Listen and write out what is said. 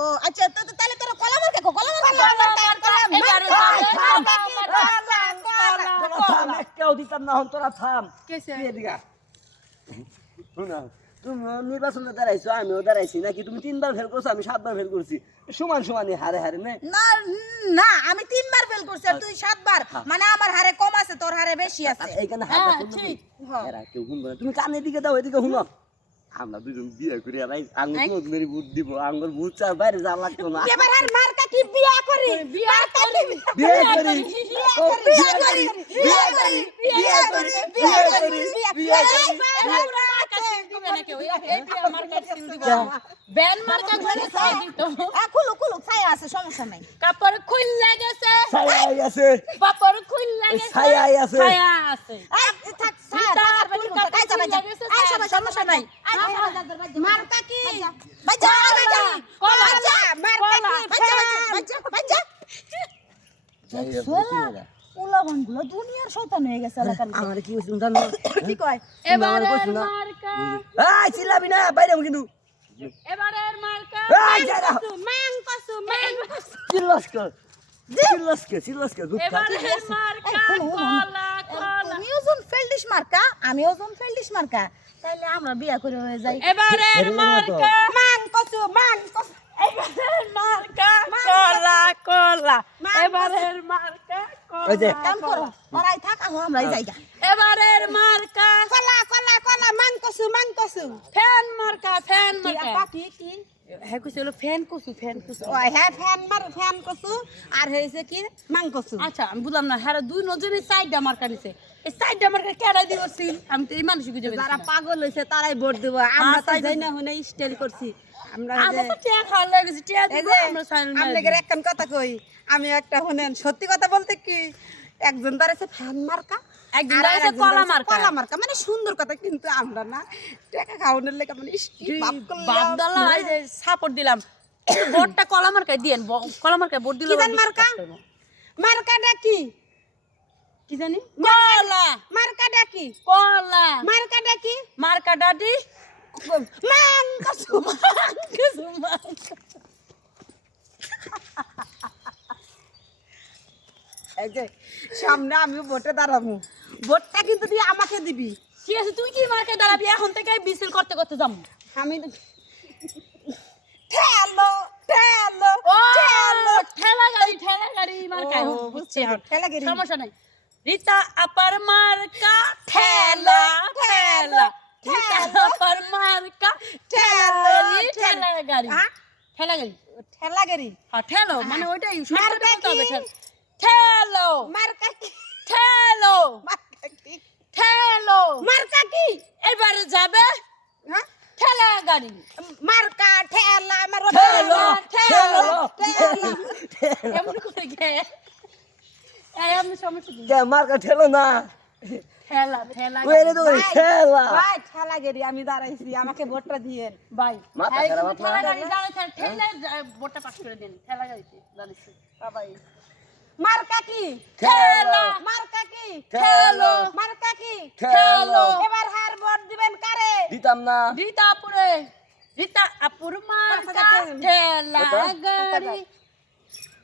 ও আচ্ছা তাহলে তোর কলা মার্কা কলা থাম একটাও দিতাম না তোরা থাম কেসে এদিকে শুনো তুমি নির্বাচনে দাঁড়াইছো আমিও দাঁড়াইছি নাকি তুমি 3বার ফেল করছো আমি 7বার ফেল করছি সমান সমানই হারে হারে না না না আমি 3বার ফেল করছি আর তুই 7বার মানে আমার হারে কম আছে তোর হারে বেশি আছে এইখানে হারটা শুনবি এরা কেউ শুনবে না তুমি কানের দিকে দাও এদিকে শুনো আমরা দুজন বিয়ে করে আর আঙ্গুর তোমাদের বুট দিব আঙ্গুর বুট চার বাইরে যা লাগতো না এবার আর মার্কা কি বিয়া করি মার্কা কি বিয়ে করি বিয়া করি বিয়া করি বিয়া করি বিয়া করি বিয়া করি ব্যান মার্কা ঘরে ছাই দিত কুলু কুলু ছায়া আছে সমস্যা নাই কাপড় খুললে গেছে ছায়া আছে কাপড় খুললে গেছে ছায়া আছে ছায়া আছে এই থাক ছায়া কাই যাবে আই সবাই সমস্যা নাই মার্কা কি বাজা বাজা বাজা মার্কা কি বাজা বাজা বাজা ওলা বন্ধুরা দুনিয়ার শয়তান হয়ে গেছে এলাকার আমার কি হইছে জানো কি কয় এবারে মার্কা এই চিল্লাবি না বাইরে কিন্তু এবারের মার্কা এই যারা মাংকসু মাংকসু চিল্লাসকে দুঃখ এবারের মার্কা কলা কলা তুমি ওজন ফেলডিশ মার্কা আমি ওজন ফেলডিশ মার্কা তাইলে আমরা বিয়া করে হয়ে যাই এবারের মার্কা মাংকসু মাংকসু এবারের মার্কা কলা কলা এবারের মার্কা ওই যে কাম করো ওরাই থাক আমরাই যাইগা এবারের মার্কা কলা কলা কলা মাংকসু মাংকসু ফ্যান মার্কা ফ্যান মার্কা কি কি হ্যাঁ কইছিল ফ্যান কসু ওই হ্যাঁ ফ্যান কসু আর হইছে কি মাংকসু আচ্ছা আমি বুঝলাম না হ্যাঁ দুই নজনে সাইডটা মার্কা নিছে এই সাইডটা মার্কা কেডা দিবছিল আমি তো এই মানুষ বুঝে যারা পাগল হইছে তারাই ভোট দেব আমরা তো যাই না হুনে স্টাইল করছি আমরা আমরা তো টিয়া খাওয়া লাগেছে টিয়া এই দিব যে আমরা সাইন আপনাদের একখান কথা কই আমি একটা শুনেন সত্যি কথা বলতে কি একজন দাঁড়াইছে ফ্যান মার্কা একজন আর দাঁড়াইছে আরেকজন কলা দাঁড়াইছে মার্কা। কলা মার্কা মানে সুন্দর কথা কিন্তু আমরা না টাকা খাওয়ানোর লেগে মানে বাপ দালা এই যে সাপোর্ট দিলাম ভোটটা কলা মার্কায় দিয়েন কলা মার্কায় ভোট দিলে কি জান মার্কা মার্কাটা কি কি জানি কলা মার্কাটা কি কলা মার্কাটা কি মার্কা ডাডি মাংকসু এই যে সামনে আমি ভোটে দাঁড়াবো ভোটটা কিন্তু তুই আমাকে দিবি ঠিক আছে তুই কি মার্কায় দাঁড়াবি এখন থেকে বিসিল করতে করতে যাবো আমি ঠেলো ঠেলো ও ঠেলো ঠেলা গাড়ি মার্কায় ও, বুঝছি বুঝছি, ঠেলা গাড়ি। সমস্যা নাই রীতা আপার মার্কা ঠেলা ঠেলা রীতা আপার মার্কা ঠেলা গাড়ি হ্যাঁ? ঠেলা গাড়ি ঠেলা গাড়ি হ্যাঁ ঠেলো মানে ওইটাই মার্কা বলতে হবে কি? ঠেলো মার্কা কি ঠেলো মার্কা কি ঠেলো মার্কা কি এবারে যাবে হ্যাঁ ঠেলা গাড়ি মার্কা ঠেলা আমার ঠেলো, ঠেলো, ঠেলো এমন করে গে এই আমি সমস্যা দিই কে মার্কা ঠেলো না ঠেলা ঠেলা ওরে তো ঠেলা ভাই ঠেলা গাড়ি আমি দাঁড়াইছি আমাকে ভোটটা দিয়েন ভাই মাথা খারাপ আপনার? ঠেলা গাড়ি দাঁড়াচ্ছে ঠেলা ভোটটা পাস করে দেন ঠেলা গাড়িতে দাঁড়াচ্ছে বাবাই মার্কা কি ঠেলা। মার্কা কি ঠেলো। মার্কা কি ঠেলো। এবার হার ভোট দিবেন কারে দিতাম না রীতা আপুরে রীতা আপুর মার্কা ঠেলা গাড়ি